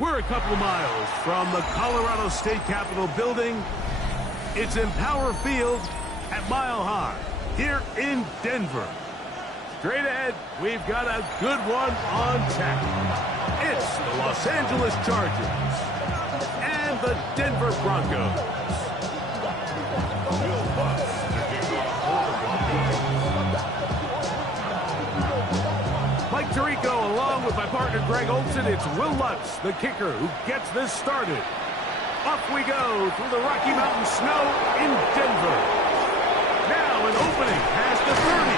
We're a couple miles from the Colorado State Capitol building. It's Empower Field at Mile High here in Denver. Straight ahead, we've got a good one on tap. It's the Los Angeles Chargers and the Denver Broncos. Mike Tirico, along with my partner Greg Olson, it's Will Lutz, the kicker, who gets this started. Off we go through the Rocky Mountain snow in Denver. Now an opening past the 30.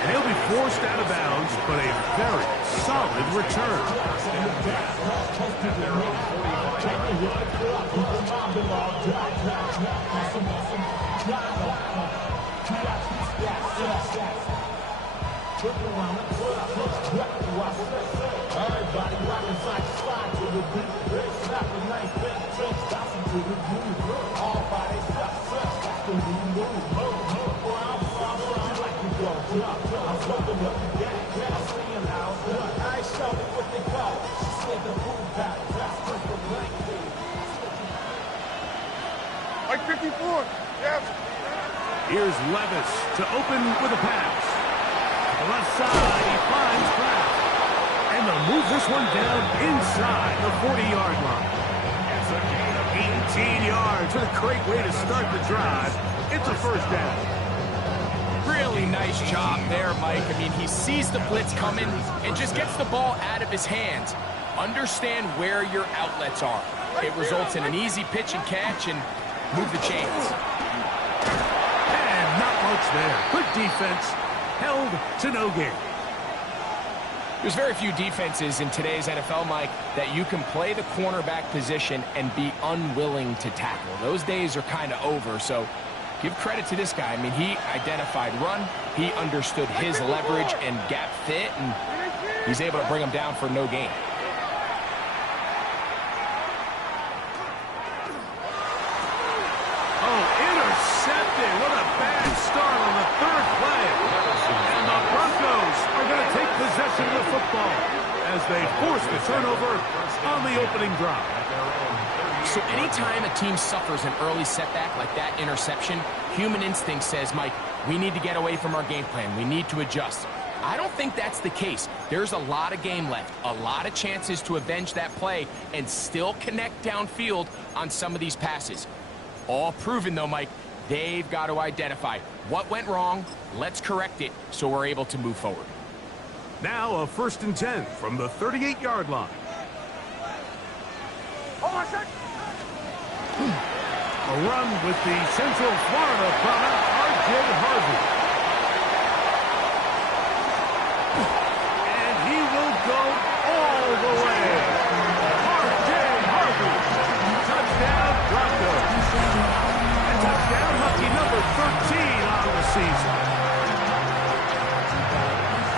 And he'll be forced out of bounds, but a very solid return. Like 54. Yes. Here's Levis to open with a pass. The left side, he finds Pratt. And they'll move this one down inside the 40-yard line. 18 yards. What a great way to start the drive. It's a first down. Really nice job there, Mike. I mean, he sees the blitz coming and just gets the ball out of his hands. Understand where your outlets are. It results in an easy pitch and catch and move the chains. And not much there. Good defense. Held to no gain. There's very few defenses in today's NFL, Mike, that you can play the cornerback position and be unwilling to tackle. Those days are kind of over, so give credit to this guy. I mean, he identified run, he understood his leverage and gap fit, and he's able to bring him down for no gain. Oh, intercepted. What a bad start on the third play. And the Broncos are going to take possession of the football as they force the turnover on the opening drive. So anytime a team suffers an early setback like that interception, human instinct says, Mike, we need to get away from our game plan. We need to adjust. I don't think that's the case. There's a lot of game left, a lot of chances to avenge that play and still connect downfield on some of these passes. All proven, though, Mike, they've got to identify what went wrong, let's correct it so we're able to move forward. Now a 1st and 10 from the 38-yard line. A run with the Central Florida product, R.J. Harvey. And he will go all the way. R.J. Harvey. Touchdown, Broncos. And touchdown, lucky number 13 on the season.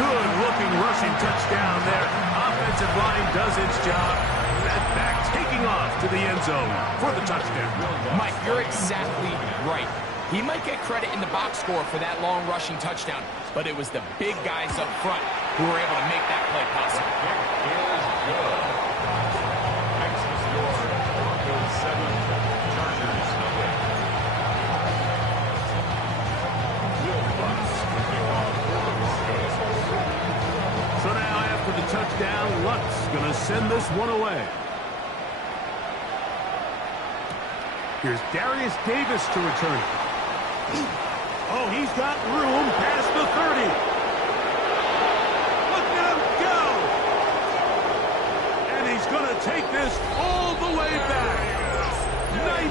Good-looking rushing touchdown there. Offensive line does its job. That back taking off to the end zone for the touchdown. Mike, you're exactly right. He might get credit in the box score for that long rushing touchdown, but it was the big guys up front who were able to make that play possible. So now after the touchdown, Lutz going to send this one away. Here's Darius Davis to return it. Oh, he's got room past the 30. Look at him go. And he's going to take this all the way back.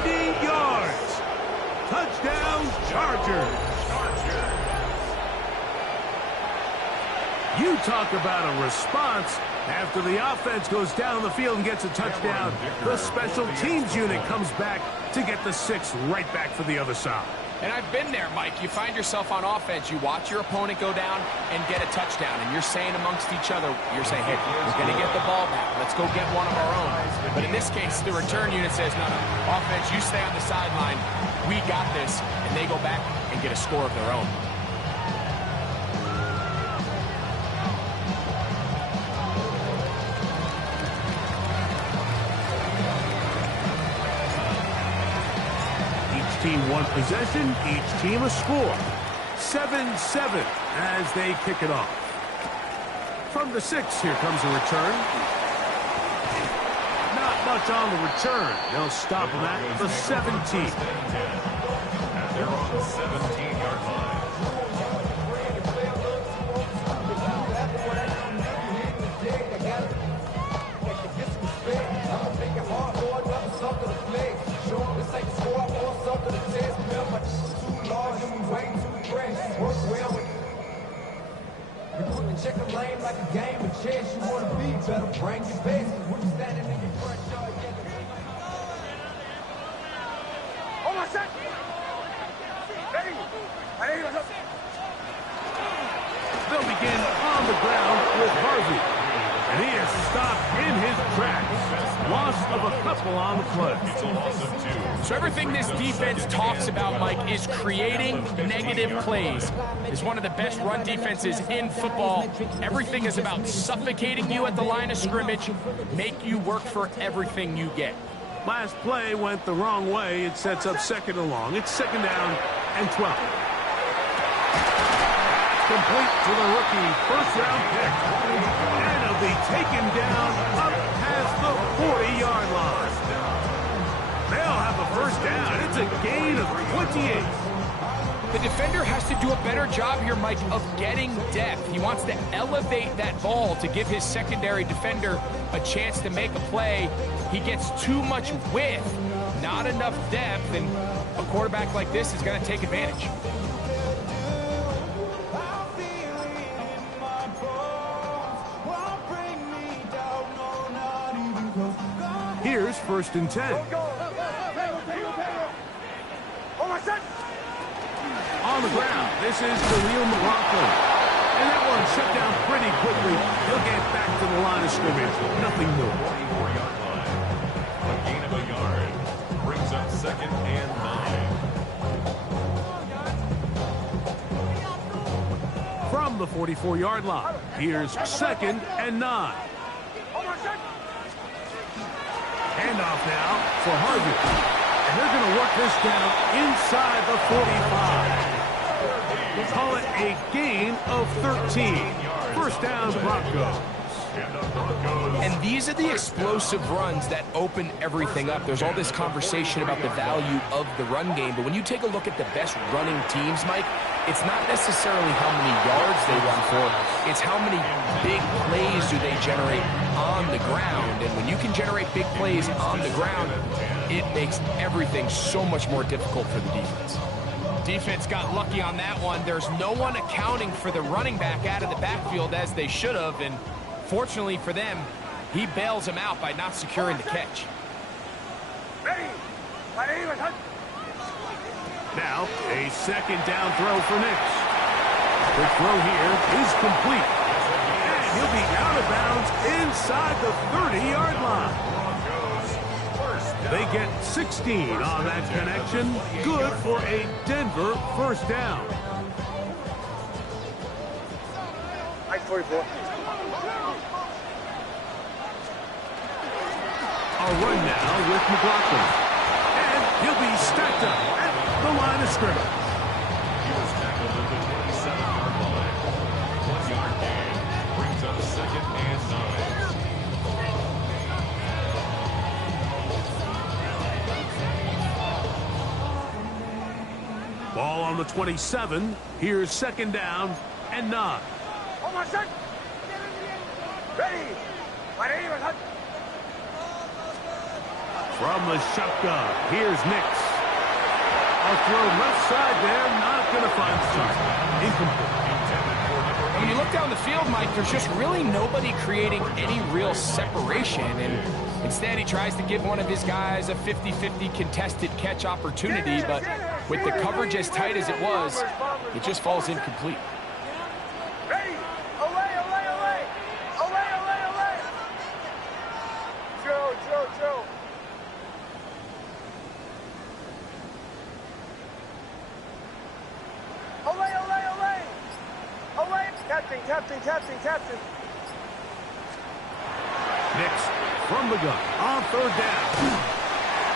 90 yards. Touchdown, Chargers. You talk about a response. After the offense goes down the field and gets a touchdown, the special teams unit comes back to get the 6 right back for the other side. And I've been there, Mike. You find yourself on offense, you watch your opponent go down and get a touchdown, and you're saying amongst each other, you're saying, hey, we're going to get the ball back. Let's go get one of our own. But in this case, the return unit says, no, offense, you stay on the sideline. We got this. And they go back and get a score of their own. one possession, each team a score. 7-7 as they kick it off. From the 6, here comes a return. Not much on the return. They'll stop him at the 17. They're on the 17-yard line. Check the lane like a game of chess. You want to be better, bring your best. When you standing in your front yard, Oh, my son! Ready? Ready? They'll begin on the ground with Harvey. And he is stopped in his tracks. Loss of a couple on the play. It's a loss of 2. So everything this defense talks about, Mike, is creating negative plays. It's one of the best run defenses in football. Everything is about suffocating you at the line of scrimmage, make you work for everything you get. Last play went the wrong way. It sets up 2nd and long. It's 2nd down and 12. Complete to the rookie first-round pick. And it'll be taken down up past the 40-yard line. They'll have a first down. It's a gain of 28. The defender has to do a better job here, Mike, of getting depth. He wants to elevate that ball to give his secondary defender a chance to make a play. He gets too much width, not enough depth, and a quarterback like this is going to take advantage. Here's 1st and 10. Oh, my son! On the ground, this is the bronco. And that one shut down pretty quickly. He'll get back to the line of scrimmage. Nothing more. 44-yard line. A gain of a yard. Brings up 2nd and 9. From the 44-yard line, here's 2nd and 9. Oh, my son! Handoff now for Harvey. And they're going to work this down inside the 45. We'll call it a gain of 13. First down, Broncos. And these are the explosive runs that open everything up. There's all this conversation about the value of the run game, but when you take a look at the best running teams, Mike, it's not necessarily how many yards they run for, it's how many big plays do they generate on the ground. And when you can generate big plays on the ground, it makes everything so much more difficult for the defense. Defense got lucky on that one. There's no one accounting for the running back out of the backfield as they should have, and fortunately for them, he bails him out by not securing the catch. Ready? Ready? Now, a 2nd down throw for Nix. The throw here is complete. And he'll be out of bounds inside the 30-yard line. They get 16 on that connection. Good for a Denver first down. Mike 44. A run now with McLaughlin. And he'll be stacked up at the line of scrimmage. He was tackled at the 27-yard line. 1-yard gain. Brings up 2nd and 9. Ball on the 27. Here's 2nd down and 9. Oh, my son! Ready? Ready? From the shotgun, here's Nix. A throw left side there, not going to find Sutton. Incomplete. When you look down the field, Mike, there's just really nobody creating any real separation, and instead he tries to give one of his guys a 50-50 contested catch opportunity, but with the coverage as tight as it was, it just falls incomplete. Ready? Away, away, away! Away, away, away! Joe. Away, away, away! Away! Captain. Nix from the gun on 3rd down.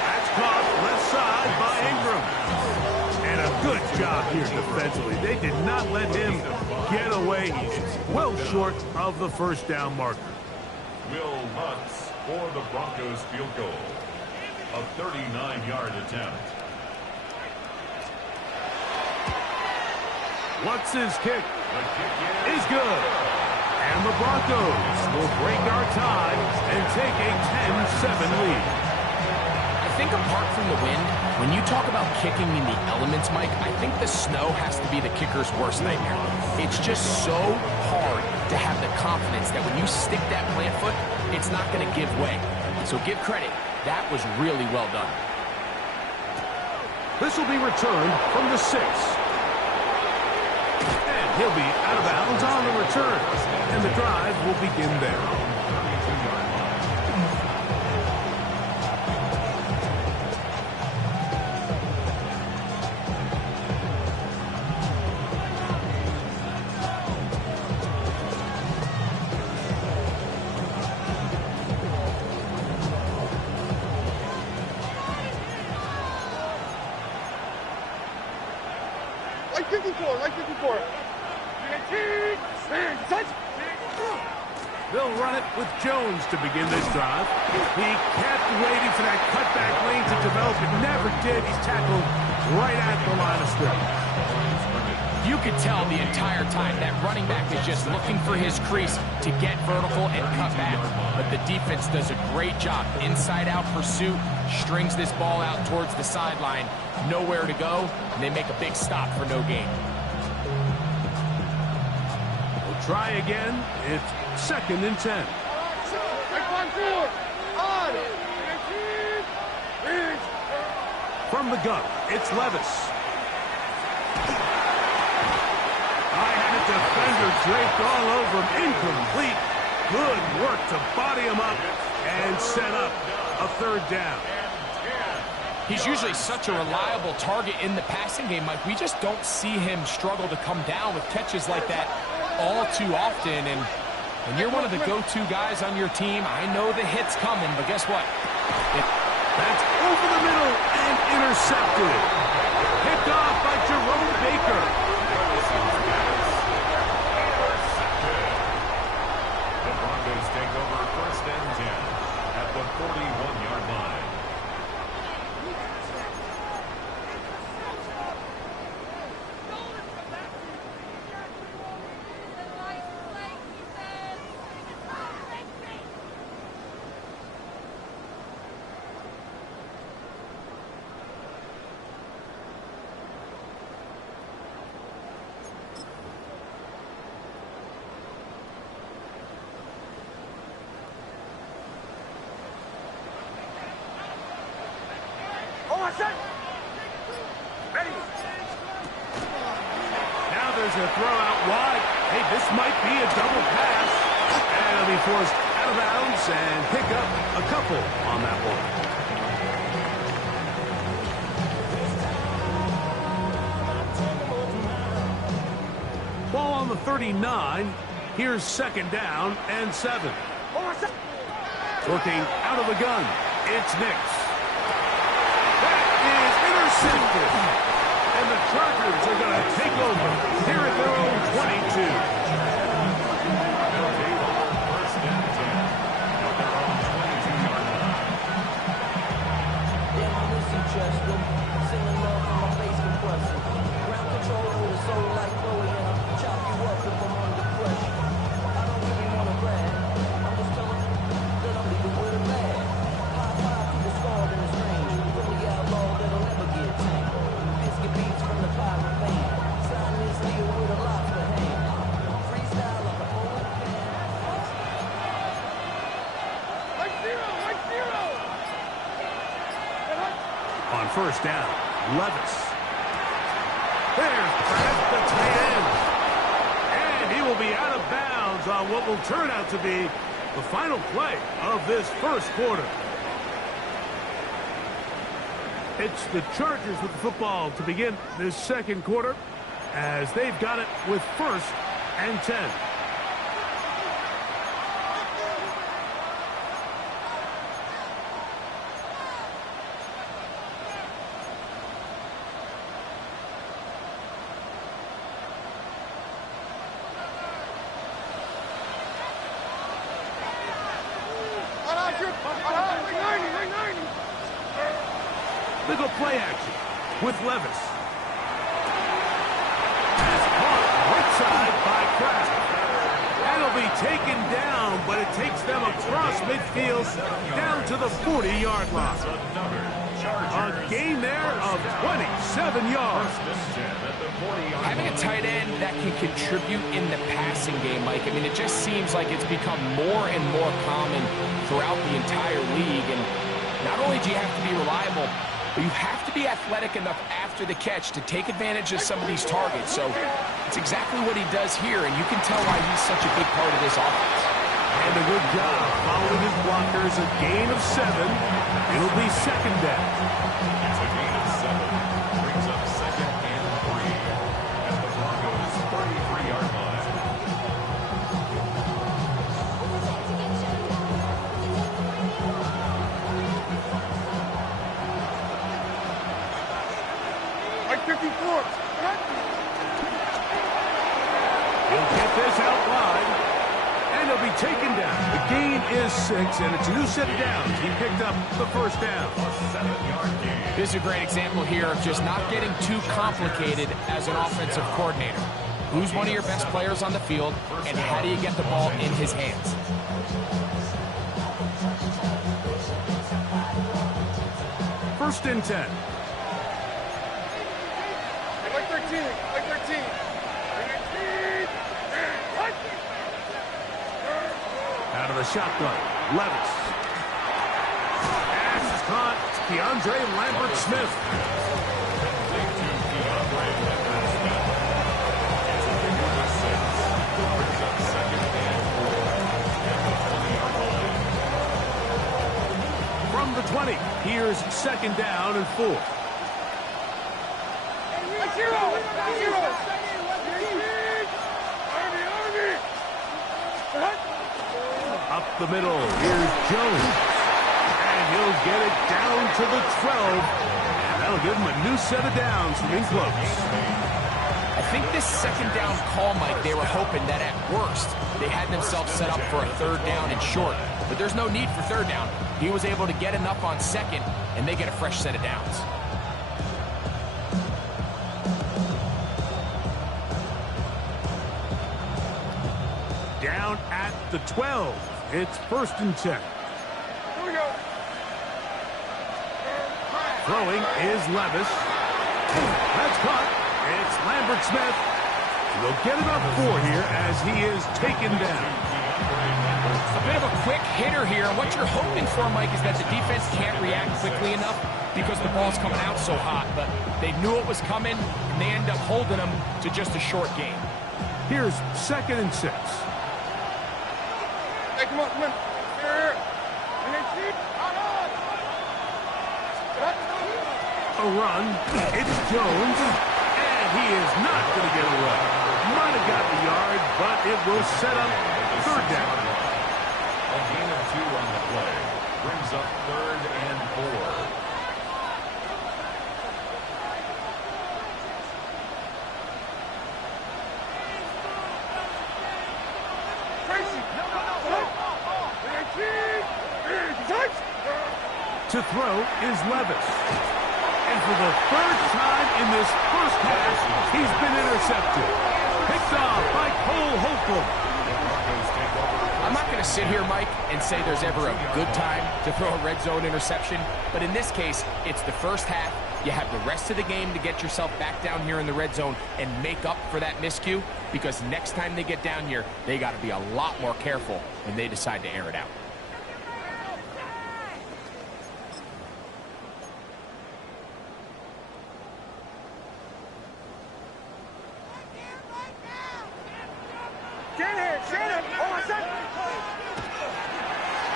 That's caught left side by Ingram. And a good job here defensively. They did not let him get away. He's well short of the first down marker. Will Lutz for the Broncos field goal. A 39-yard attempt. Lutz's kick The kick is good. And the Broncos will break our tie and take a 10-7 lead. I think apart from the wind, when you talk about kicking in the elements, Mike, I think the snow has to be the kicker's worst nightmare. It's just so hard to have the confidence that when you stick that plant foot, it's not going to give way. So give credit. That was really well done. This will be returned from the 6. And he'll be out of bounds on the return. And the drive will begin there. Like 54, like 54. Touch. They'll run it with Jones to begin this drive. He kept waiting for that cutback lane to develop. It never did. He's tackled right at the line of scrimmage. You could tell the entire time that running back is just looking for his crease to get vertical and cut back. But the defense does a great job. Inside-out pursuit, strings this ball out towards the sideline. Nowhere to go, and they make a big stop for no gain. We'll try again. It's 2nd and 10. From the gun, it's Levis. Defender draped all over him. Incomplete. Good work to body him up and set up a 3rd down. He's usually such a reliable target in the passing game, Mike. We just don't see him struggle to come down with catches like that all too often. And when you're one of the go-to guys on your team, I know the hit's coming, but guess what? That's over the middle and intercepted. Picked off by Jerome Baker. take over 1st and 10 at the 41-yard line. Now there's a throw out wide. Hey, this might be a double pass. And he'll be forced out of bounds and pick up a couple on that one. Ball on the 39. Here's 2nd down and 7. Looking out of the gun. It's Nix. That is intercepted. And the Chargers are going to take over here at their own 22. They'll take over 1st and 10 at their own 22-yard line. Damn, I miss you, Chester. Singing love from my face compressor. Ground control with a soul like Chloe, and I'll chop you up if I'm under pressure. I don't really want to brag. I'm just telling you that I'm leaving with a bag. High five to the scarred and the strange. From the outlaw that'll never get tamed. Biscuit beats from the pirate band. Sign this deal with a lobster hand. Freestyle like a poet fan. Like zero. On 1st down, Levis. There's Pratt, the tight end. And he will be out of bounds on what will turn out to be the final play of this 1st quarter. It's the Chargers with the football to begin this 2nd quarter as they've got it with 1st and 10. They go play action with Levis. Pass caught right side by Kraft. That'll be taken down, but it takes them across midfield down to the 40-yard line. A gain there of 27 yards. Having a tight end that can contribute in the passing game, Mike, I mean, it just seems like it's become more and more common throughout the entire league. And not only do you have to be reliable, but you have to be athletic enough after the catch to take advantage of some of these targets. So it's exactly what he does here, and you can tell why he's such a big part of this offense. And a good job following his blockers, a gain of 7. It'll be second down. It's a gain of 7. Brings up second and 3 at the Broncos' 33-yard line. Like 54. He'll get this out wide. And he'll be taken down. The gain is 6, and it's a new set of downs. He picked up the first down. A 7-yard gain. This is a great example here of just not getting too complicated as an offensive coordinator. Who's one of your best players on the field, and how do you get the ball in his hands? First and 10. Like 13. Like 13. Out of the shotgun, Levis. Pass is caught. DeAndre Lambert-Smith. From the 20, here's second down and 4. Up the middle, here's Jones. And he'll get it down to the 12. And that'll give him a new set of downs from in close. I think this second down call, Mike, they were hoping that at worst they had themselves set up for a third down and short. But there's no need for third down. He was able to get enough on second, and they get a fresh set of downs. Down at the 12. It's first and 10. Here we go. Throwing is Levis. That's caught. It's Lambert-Smith. He'll get it up 4 here as he is taken down. A bit of a quick hitter here. What you're hoping for, Mike, is that the defense can't react quickly enough because the ball's coming out so hot. But they knew it was coming, and they end up holding them to just a short gain. Here's second and 6. Hey, come on, come on. Here. A run. It's Jones. And he is not going to get away. Might have got the yard, but it will set up third down. A gain of 2 on the play. Brings up third and 4. To throw is Levis. And for the third time in this first half, he's been intercepted. Picked off by Cole Holcomb. I'm not going to sit here, Mike, and say there's ever a good time to throw a red zone interception. But in this case, it's the first half. You have the rest of the game to get yourself back down here in the red zone and make up for that miscue. Because next time they get down here, they got to be a lot more careful when they decide to air it out.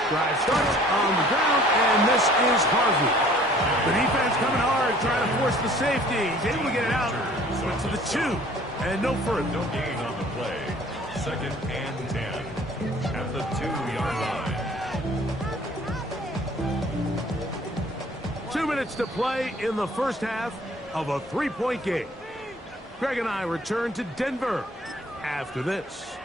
Drive starts on the ground, and this is Harvey. The defense coming hard, trying to force the safety. He's able to get it out, but to the 2, and no further. No gain on the play. Second and 10 at the 2-yard line. 2 minutes to play in the first half of a 3-point game. Greg and I return to Denver after this.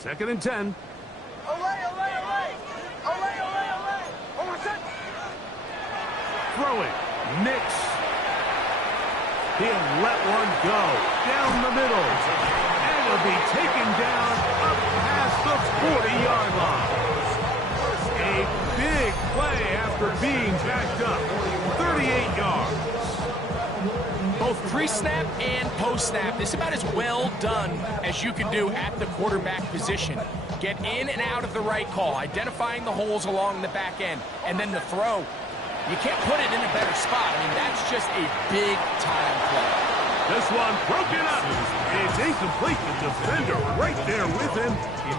2nd and 10. Olay, olay, olay! Olay, olay, olay! Oh, my son! Throwing. Nix. He'll let one go. Down the middle. And it'll be taken down up past the 40-yard line. A big play after being backed up. 38 yards. Both pre-snap and post-snap, this is about as well done as you can do at the quarterback position. Get in and out of the right call, identifying the holes along the back end, and then the throw. You can't put it in a better spot. I mean, that's just a big-time play. This one broken up. It's incomplete. The defender right there with him.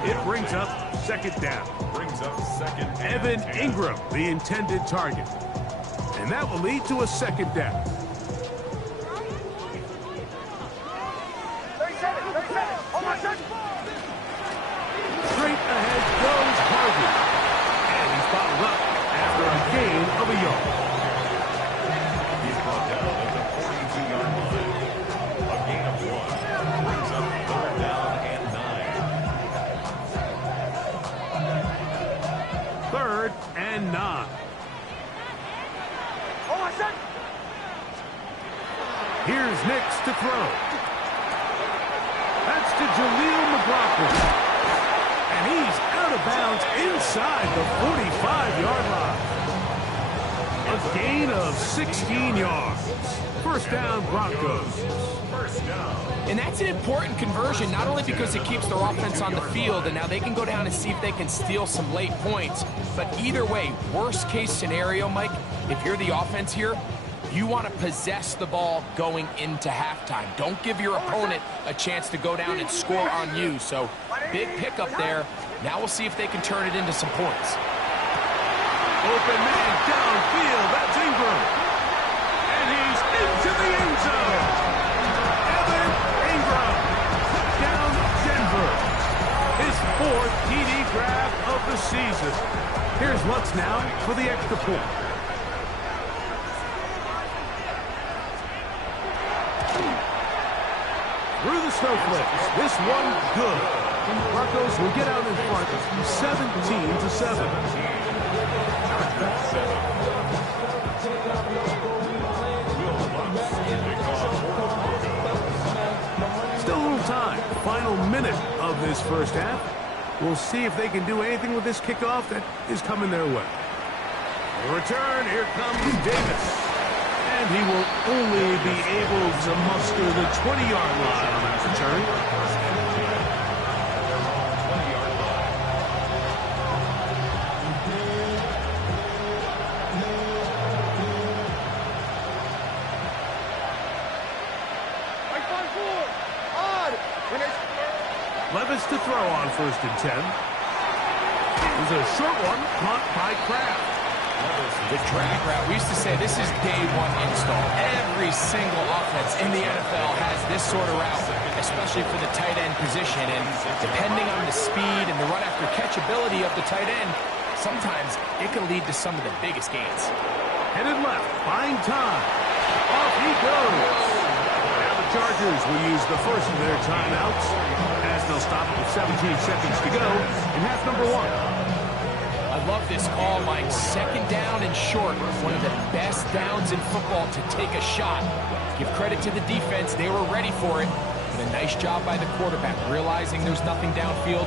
It brings up 2nd down. Brings up 2nd and Evan 10. Ingram, the intended target. And that will lead to a 2nd down. 37, 37! Oh, my son! Straight ahead goes Harvey. And he's followed up after a gain of a yard. He's brought down at the 42-yard line. A gain of 1. Brings up 3rd down and 9. 3rd and 9. Oh, my son! Here's Nix to throw. That's to Jaleel McLaughlin. And he's out of bounds inside the 45-yard line. A gain of 16 yards. 1st down, Broncos. 1st down. And that's an important conversion, not only because it keeps their offense on the field, and now they can go down and see if they can steal some late points. But either way, worst case scenario, Mike, if you're the offense here, you want to possess the ball going into halftime. Don't give your opponent a chance to go down and score on you. So big pickup there. Now we'll see if they can turn it into some points. Open man downfield. That's Ingram. And he's into the end zone. Evan Ingram. Down Denver. His 4th TD grab of the season. Here's Lutz now for the extra point. Through the snowflakes. This one good. Broncos will get out in front 17-7. Still a little time. Final minute of this 1st half. We'll see if they can do anything with this kickoff that is coming their way. The return, here comes Davis. And he will only be able to muster the 20-yard line on that return. Levis to throw on 1st and 10. It was a short one, caught by Kraft. The drag route, we used to say this is day 1 install. Every single offense in the NFL has this sort of route, especially for the tight end position. And depending on the speed and the run after catch ability of the tight end, sometimes it can lead to some of the biggest gains. Headed left, buying time. Off he goes. Now the Chargers will use the first of their timeouts as they'll stop with 17 seconds to go in half number 1. I love this call, Mike. 2nd down and short. One of the best downs in football to take a shot. Give credit to the defense. They were ready for it. But a nice job by the quarterback, realizing there's nothing downfield.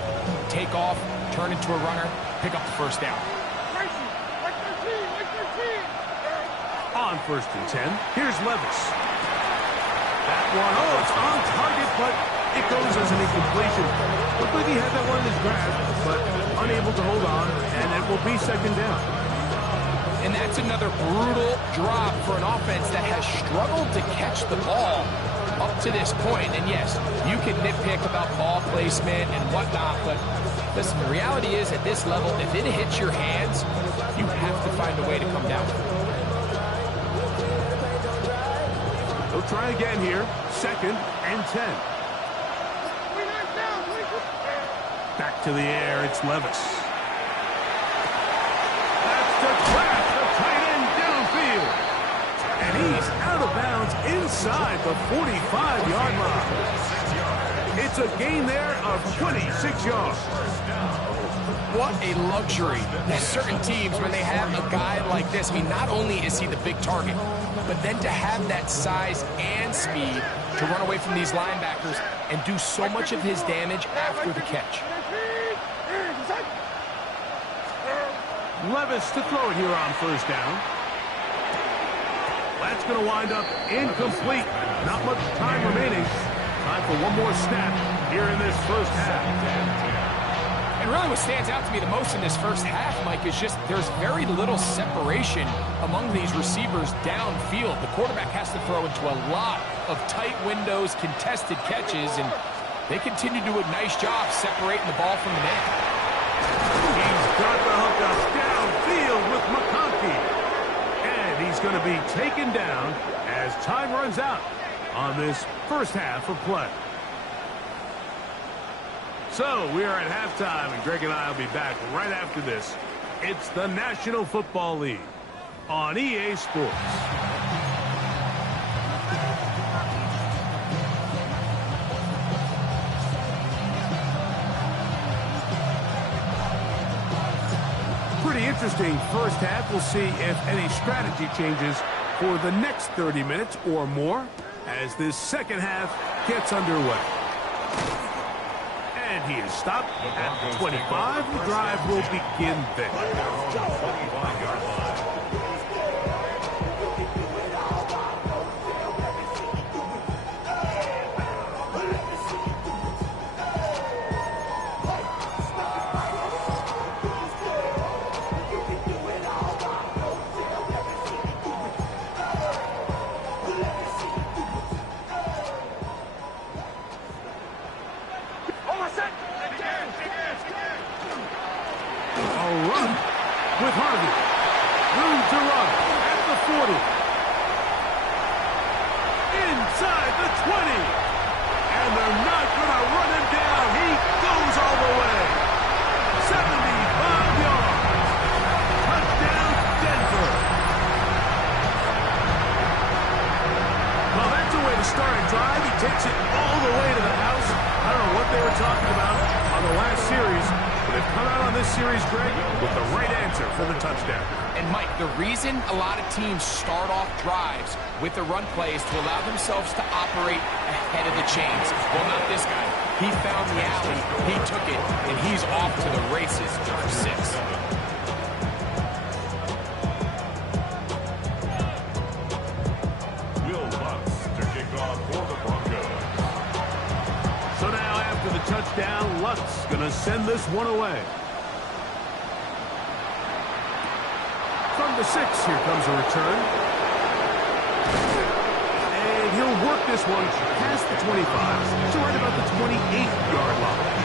Take off, turn into a runner, pick up the 1st down. On 1st and 10, here's Levis. That one, oh, it's on target, but it goes as an incompletion. Looked like he had that one in his grasp, but unable to hold on, and it will be 2nd down. And that's another brutal drop for an offense that has struggled to catch the ball up to this point. And yes, you can nitpick about ball placement and whatnot, but listen, the reality is at this level, if it hits your hands, you have to find a way to come down with it. They'll try again here. 2nd and 10. Back to the air, it's Levis. That's the Kraft, the tight end downfield. And he's out of bounds inside the 45-yard line. It's a gain there of 26 yards. What a luxury. There's certain teams when they have a guy like this, I mean, not only is he the big target, but then to have that size and speed to run away from these linebackers and do so much of his damage after the catch. Levis to throw it here on first down. That's going to wind up incomplete. Not much time remaining. Time for one more snap here in this first half. And really what stands out to me the most in this first half, Mike, is just there's very little separation among these receivers downfield. The quarterback has to throw into a lot of tight windows, contested catches, and they continue to do a nice job separating the ball from the man. He's got the hook up downfield with McConkey. And he's going to be taken down as time runs out on this first half of play. So we are at halftime, and Greg and I will be back right after this. It's the National Football League on EA Sports. Pretty interesting first half. We'll see if any strategy changes for the next 30 minutes or more as this second half gets underway. And he is stopped at the 25. The drive will begin there. With Harvey. Room to run at the 40. Inside the 20. And they're not going to run him down. He goes all the way. 75 yards. Touchdown, Denver. Well, that's a way to start a drive. He takes it all the way to the house. I don't know what they were talking about on the last series. They've come out on this series, Greg, with the right answer for the touchdown. And Mike, the reason a lot of teams start off drives with the run plays to allow themselves to operate ahead of the chains. Well, not this guy. He found the alley, he took it, and he's off to the races for 6. Will Lutz to kick off for the Broncos. So now after the touchdown, Lutz going to send this one away. From the 6, here comes a return. And he'll work this one past the 25, so right about the 28-yard line.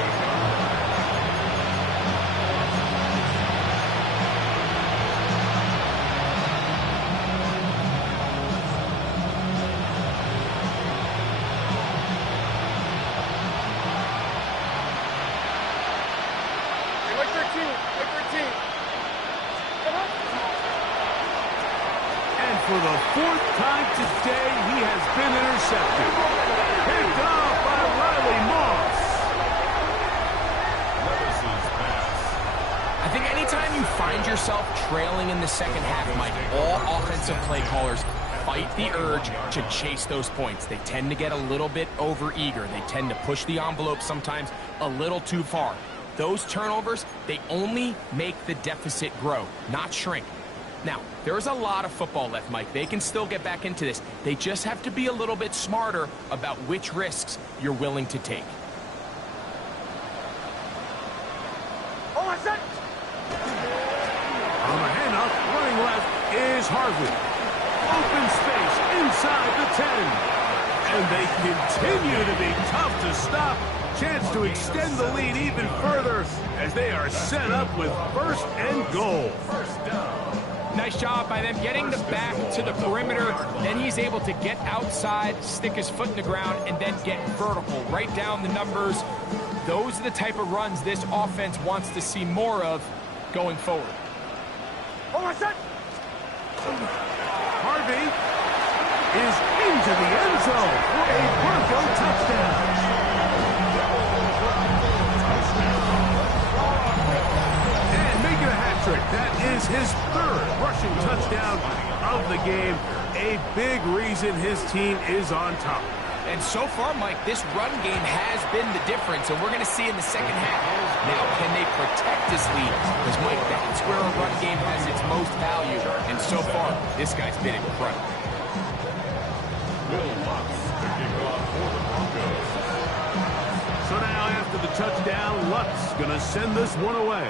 For the 4th time today, he has been intercepted. Picked off by Riley Moss. Levis's pass. I think anytime you find yourself trailing in the second half, Mike, all offensive play callers fight the urge to chase those points. They tend to get a little bit over-eager. They tend to push the envelope sometimes a little too far. Those turnovers, they only make the deficit grow, not shrink. Now, there's a lot of football left, Mike. They can still get back into this. They just have to be a little bit smarter about which risks you're willing to take. Oh, I said. On the handoff, running left is Harvey. Open space inside the 10. And they continue to be tough to stop. Chance to extend the lead even further as they are set up with 1st and goal. First down. Nice job by them getting the back to the perimeter. Then he's able to get outside, stick his foot in the ground, and then get vertical. Right down the numbers. Those are the type of runs this offense wants to see more of going forward. Oh, I said. Harvey is into the end zone for a Bronco touchdown. big reason his team is on top. And so far, Mike, this run game has been the difference, and we're going to see in the second half. Now, can they protect this lead? Because, Mike, that's where a run game has its most value. And so far, this guy's been incredible. Will Lutz to kick off for the Broncos. So now, after the touchdown, Lutz going to send this one away.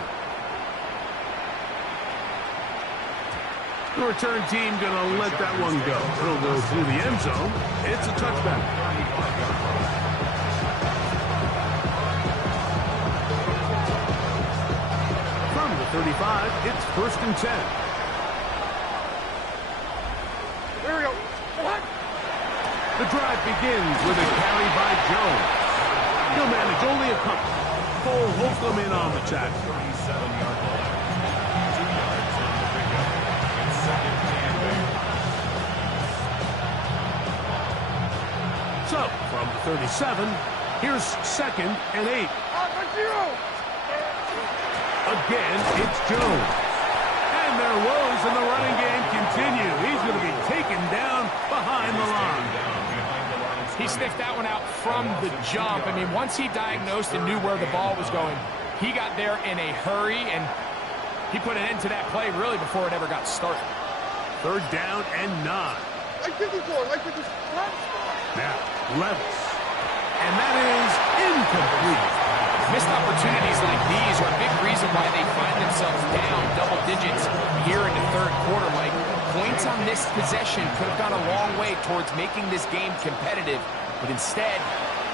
The return team going to let that one go. It'll go through the end zone. It's a touchback. From the 35, it's 1st and 10. Here we go. What? The drive begins with a carry by Jones. He'll manage only a couple. Cole Holcomb in on the tackle. 37-yard line. 2 yards on the pickup. And second and big. So, from the 37, here's 2nd and 8. Again, it's Jones. And their woes in the running game continue. He's going to be taken down behind the line. He sniffed that one out from the jump. I mean, once he diagnosed and knew where the ball was going, he got there in a hurry, and he put an end to that play really before it ever got started. 3rd down and 9. Like 54, like 54. Now, Levis. And that is incomplete. Missed opportunities like these are a big reason why they find themselves down double digits here in the 3rd quarter, Mike. Points on this possession could have gone a long way towards making this game competitive, but instead,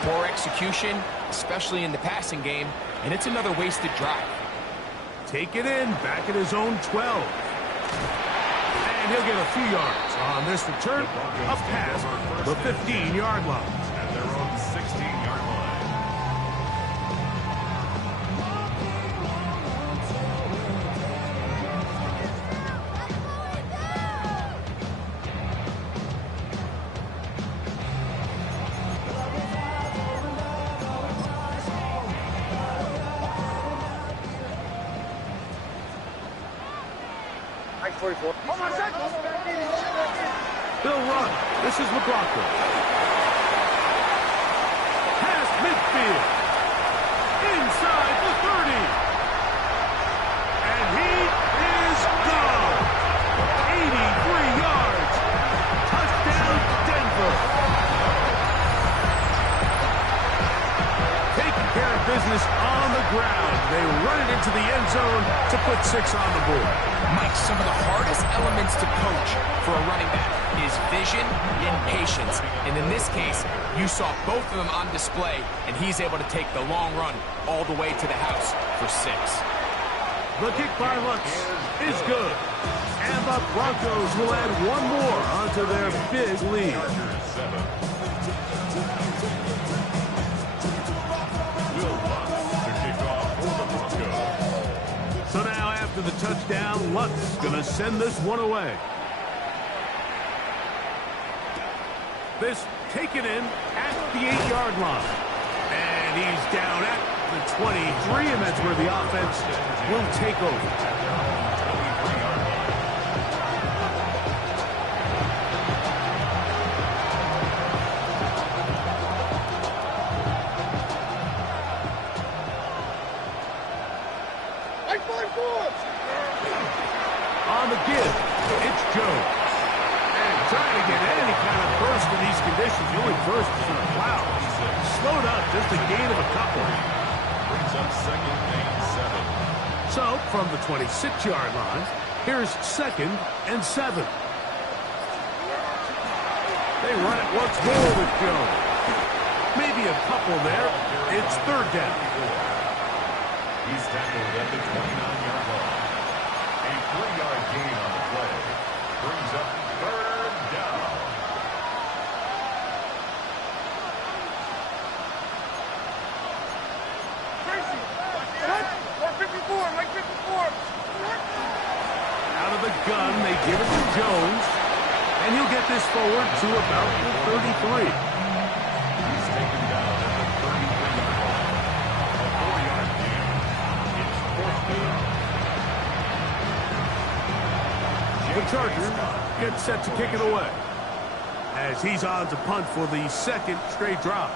poor execution, especially in the passing game, and it's another wasted drive. Take it in, back at his own 12. And he'll get a few yards on this return, up past the 15-yard line. At their own 16-yard line. Like 44. Oh my God. They'll run. This is McLaughlin. Past midfield. Inside the 30. And he is gone. 83 yards. Touchdown, Denver. Taking care of business on the ground. They run it into the end zone to put 6 on the board. Mike, some of the hardest elements to coach for a running back is vision and patience. And in this case, you saw both of them on display, and he's able to take the long run all the way to the house for 6. The kick by Lutz is good. And the Broncos will add one more onto their big lead. Will Lutz to kick off for the Broncos. So now after the touchdown, Lutz going to send this one away. This taken in at the 8-yard line. And he's down at the 23, and that's where the offense will take over. On the give, it's Jones. And trying to get any kind of burst in these conditions. The only burst is in a cloud. Slowed up, just a gain of a couple. Brings up 2nd and 7. So, from the 26-yard line, here's 2nd and 7. They run it once more with Jones. Maybe a couple there. It's 3rd down. He's tackled at the 29-yard line. A 3-yard gain on the play. Brings up 3rd down. Crazy. What? 54, like 54. Out of the gun, they give it to Jones. And he'll get this forward to about the 33. He's taken down at the 33-yard line. A 4-yard gain. It's 4th down. The Chargers get set to kick it away. as he's on to punt for the second straight drive.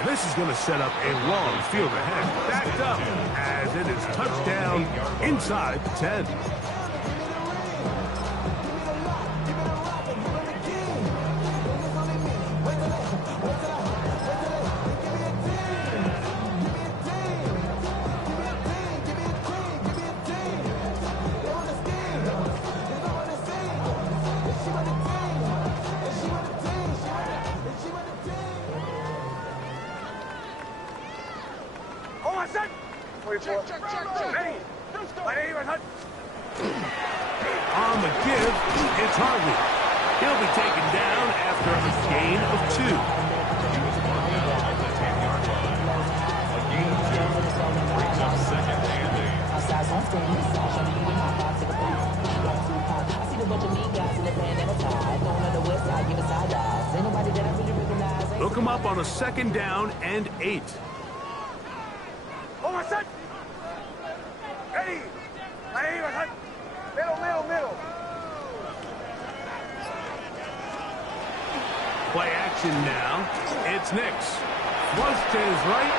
And this is going to set up a long field ahead. Backed up as it is touchdown inside the 10. On the give, it's Harvey. He'll be taken down after a gain of 2. He was brought down at the 10-yard line. A gain of 2 brings up second and 8. Hook him up on a second down and 8. Play action now. It's Nix. Flush to his right,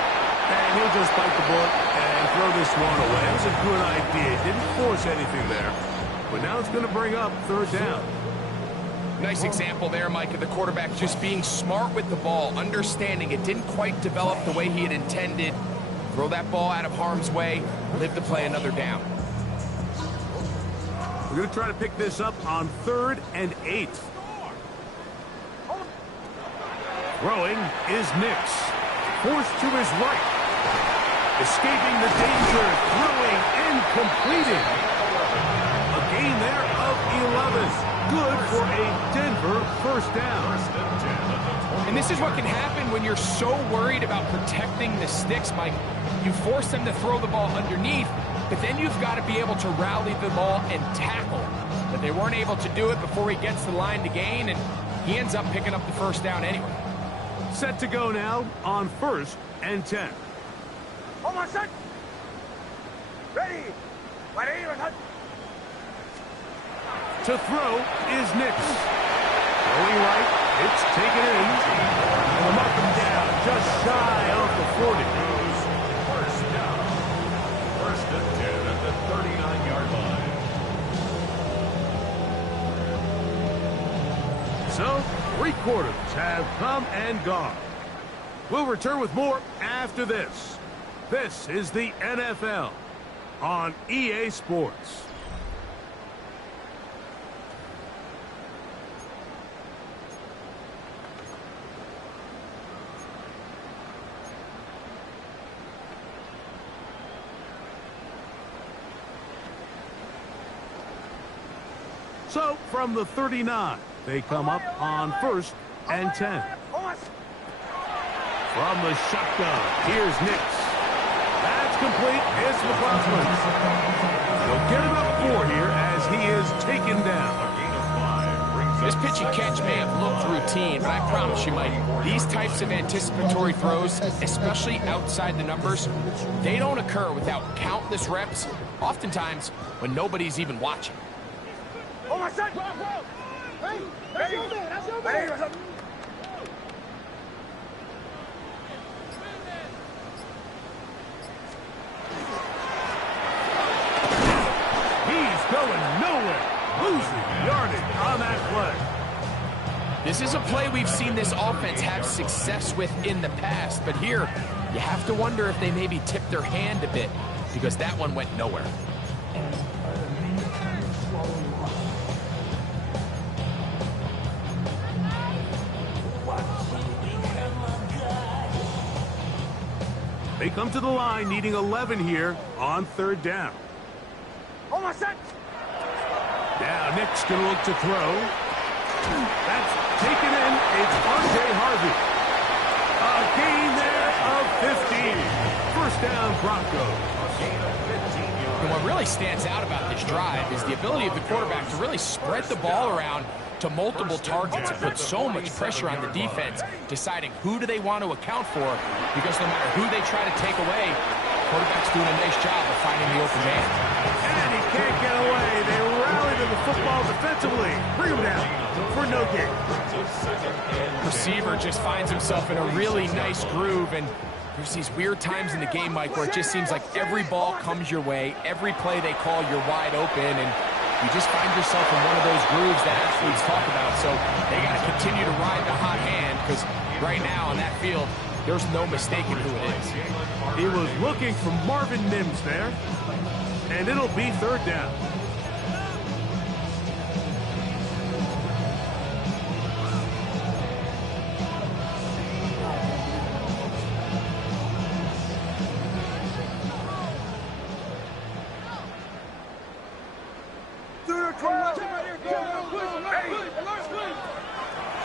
and he'll just bite the bullet and throw this one away. It was a good idea. Didn't force anything there. But now it's going to bring up third down. Nice example there, Mike, of the quarterback just being smart with the ball, understanding it didn't quite develop the way he had intended. Throw that ball out of harm's way, live to play another down. We're going to try to pick this up on 3rd and 8. Throwing is Nix. Forced to his right. Escaping the danger. Throwing and completing. A gain there of 11. Good for a Denver first down. And this is what can happen when you're so worried about protecting the sticks, Mike. You force them to throw the ball underneath, but then you've got to be able to rally the ball and tackle. But they weren't able to do it before he gets the line to gain, and he ends up picking up the first down anyway. Set to go now on 1st and 10. Hold on, set. Ready. To throw is Nix. Going right, it's taken in. Come up and down, just shy off the 40. First down. 1st and 10 at the 39-yard line. So, 3 quarters have come and gone. We'll return with more after this. This is the NFL on EA Sports. So, from the 39, they come up on 1st and 10. From the shotgun, here's Nix. That's complete. It's McLaughlin. He'll get about 4 here as he is taken down. This pitch and catch may have looked routine, but I promise you, Mike, these types of anticipatory throws, especially outside the numbers, they don't occur without countless reps, oftentimes when nobody's even watching. Oh, my son! Hey, that's your man, that's your man! He's going nowhere. Losing yardage on that play. This is a play we've seen this offense have success with in the past, but here, you have to wonder if they maybe tipped their hand a bit, because that one went nowhere. They come to the line needing 11 here on 3rd down. Oh, my son! Now Nick's going to look to throw. That's taken in. It's R.J. Harvey. A gain there of 15. First down, Broncos. gain of 15 yards. And what really stands out about this drive is the ability of the quarterback to really spread the ball around to multiple targets and put so much pressure on the defense, deciding who do they want to account for, because no matter who they try to take away, quarterback's doing a nice job of finding the open man. And he can't get away. They rally to the football defensively. Bring him down for no gain. Receiver just finds himself in a really nice groove, and there's these weird times in the game, Mike, where it just seems like every ball comes your way, every play they call, you're wide open, and you just find yourself in one of those grooves that athletes talk about. So they got to continue to ride the hot hand, because right now on that field, there's no mistaking who it is. He was looking for Marvin Mims there, and it'll be third down.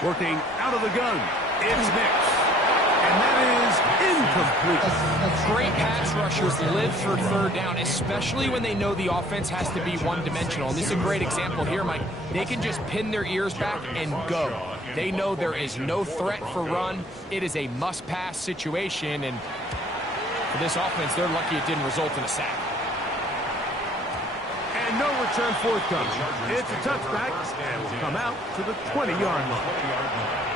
Working out of the gun, it's Nix. And that is incomplete. Great pass rushers live for third down, especially when they know the offense has to be one-dimensional. And this is a great example here, Mike. They can just pin their ears back and go. They know there is no threat for run. It is a must-pass situation, and for this offense, they're lucky it didn't result in a sack. And no return forthcoming. It's a touchback, and will come out to the 20-yard line.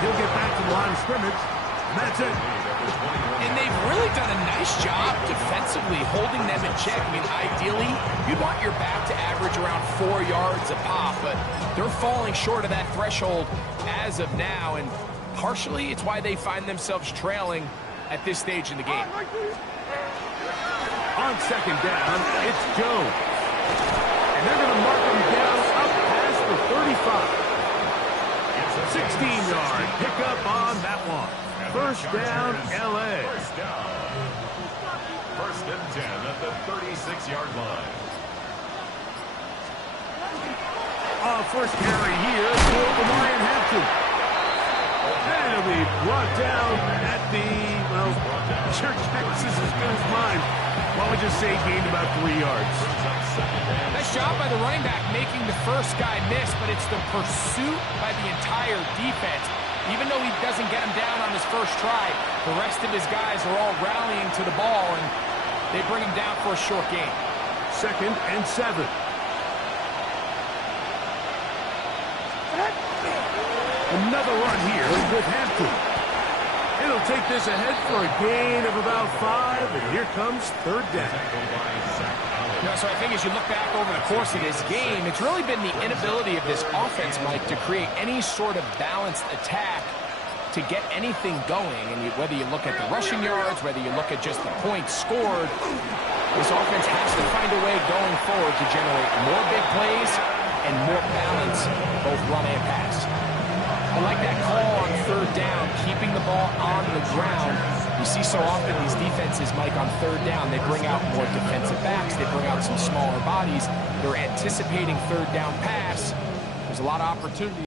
He'll get back to the line of scrimmage, and that's it. And they've really done a nice job defensively holding them in check. I mean, ideally, you'd want your back to average around 4 yards a pop, but they're falling short of that threshold as of now, and partially it's why they find themselves trailing at this stage in the game. On second down, it's Jones. And they're going to mark him down up past the 35. 16-yard pickup on that one. First down, L.A. First and 10 at the 36-yard line. First carry here for the Lion Hampton. And it'll be brought down at the, well, Church Texas is good as mine. Why don't we just say gained about 3 yards. Nice job by the running back making the first guy miss, but it's the pursuit by the entire defense. Even though he doesn't get him down on his first try, the rest of his guys are all rallying to the ball, and they bring him down for a short gain. 2nd and 7. Another run here with Hampton. It'll take this ahead for a gain of about 5, and here comes third down. So I think as you look back over the course of this game, it's really been the inability of this offense, Mike, to create any sort of balanced attack to get anything going. And whether you look at the rushing yards, whether you look at just the points scored, this offense has to find a way going forward to generate more big plays and more balance, both run and pass. I like that call on third down, keeping the ball on the ground. You see so often these defenses, Mike, on third down, they bring out more defensive backs. They bring out some smaller bodies. They're anticipating third down pass. There's a lot of opportunity.